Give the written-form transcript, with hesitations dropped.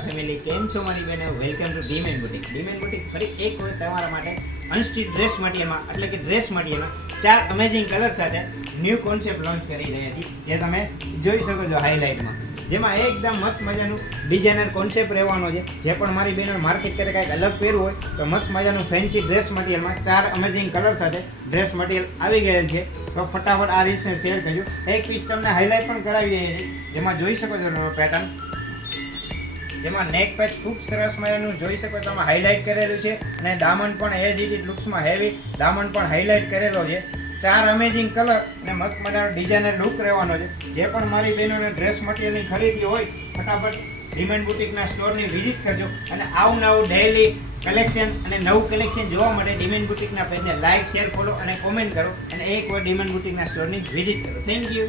Family કેમ છો મારી બહેનો વેલકમ ટુ ડીમેન બુટીક ફરી એક વખત તમારા માટે અનસ્ટિચ ડ્રેસ મટીરિયલમાં એટલે કે ડ્રેસ મટીરિયલમાં 4 અમેઝિંગ કલર સાથે ન્યૂ કોન્સેપ્ટ લોન્ચ કરી રહ્યા છીએ જે તમે જોઈ શકો છો હાઇલાઇટમાં, જેમાં એકદમ મસ્ત મજાનું ડિઝાઇનર કોન્સેપ્ટ રહેવાનો છે. જે પણ મારી બહેનો માર્કેટ કરે કંઈક અલગ પહેરવું હોય તો મસ્ત મજાનું ફેન્સી ડ્રેસ મટીરિયલમાં 4 અમેઝિંગ કલર સાથે ડ્રેસ મટીરિયલ આવી ગયેલ છે. તો ફટાફટ આ રીલ્સને શેર કરજો. એક પીસ તમને હાઇલાઇટ પણ કરાવી દઈએ છીએ, જેમાં જોઈ શકો છો પેટર્ન, જેમાં નેક પેચ ખૂબ સરસ મજાનું જોઈ શકો તમે હાઇલાઇટ કરેલું છે અને દામન પણ એઝ ઇટ ઇઝ લુક્સમાં હેવી દામન પણ હાઇલાઇટ કરેલો છે. 4 અમેઝિંગ કલર અને મસ્ત મજાનો ડિઝાઇનર લુક રહેવાનો છે. જે પણ મારી બહેનોને ડ્રેસ મટીરિયલની ખરીદી હોય ફટાફટ ડીમેન બુટીકના સ્ટોરની વિઝિટ કરજો અને આવું નવું ડેઇલી કલેક્શન અને નવું કલેક્શન જોવા માટે ડીમેન બુટીકના પેજને લાઇક, શેર, ફોલો અને કોમેન્ટ કરો અને એકવાર ડીમેન બુટીકના સ્ટોરની વિઝિટ કરો. Thank you.